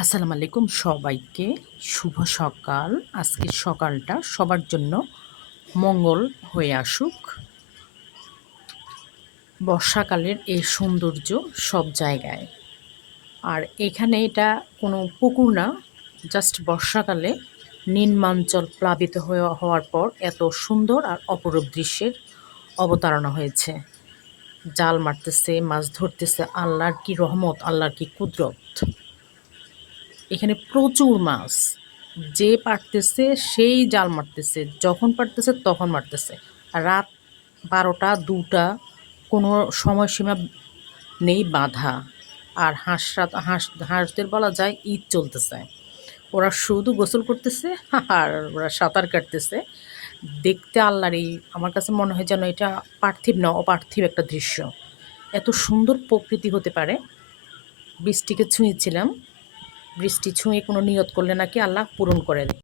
আসসালামু আলাইকুম সবাইকে। শুভ সকাল। আজকের সকালটা সবার জন্য মঙ্গল হয়ে আসুক। বর্ষাকালের এই সৌন্দর্য সব জায়গায়। আর এখানে এটা কোনো পুকুর না, জাস্ট বর্ষাকালে নিম্নাঞ্চল প্লাবিত হওয়ার পর এত সুন্দর আর অপরূপ দৃশ্যের অবতারণা হয়েছে। জাল মারতেছে, মাছ ধরতেছে, আল্লাহর কি রহমত, আল্লাহর কি কুদরত। এখানে প্রচুর মাছ। যে পারতেছে সেই জাল মারতেছে, যখন পারতেছে তখন মারতেছে। আর রাত ১২টা ২টা কোনো সময়সীমা নেই বাঁধা। আর হাঁসদের বলা যায় ঈদ চলতেছে। ওরা শুধু গোসল করতেছে আর ওরা সাঁতার কাটতেছে। দেখতে আল্লাহর এই, আমার কাছে মনে হয় যেন এটা পার্থিব না, অপার্থিব একটা দৃশ্য। এত সুন্দর প্রকৃতি হতে পারে। বৃষ্টিকে ছুঁয়েছিলাম, বৃষ্টি ছুঁয়ে কোনো নিয়ত করলে নাকি আল্লাহ পূরণ করে দেয়।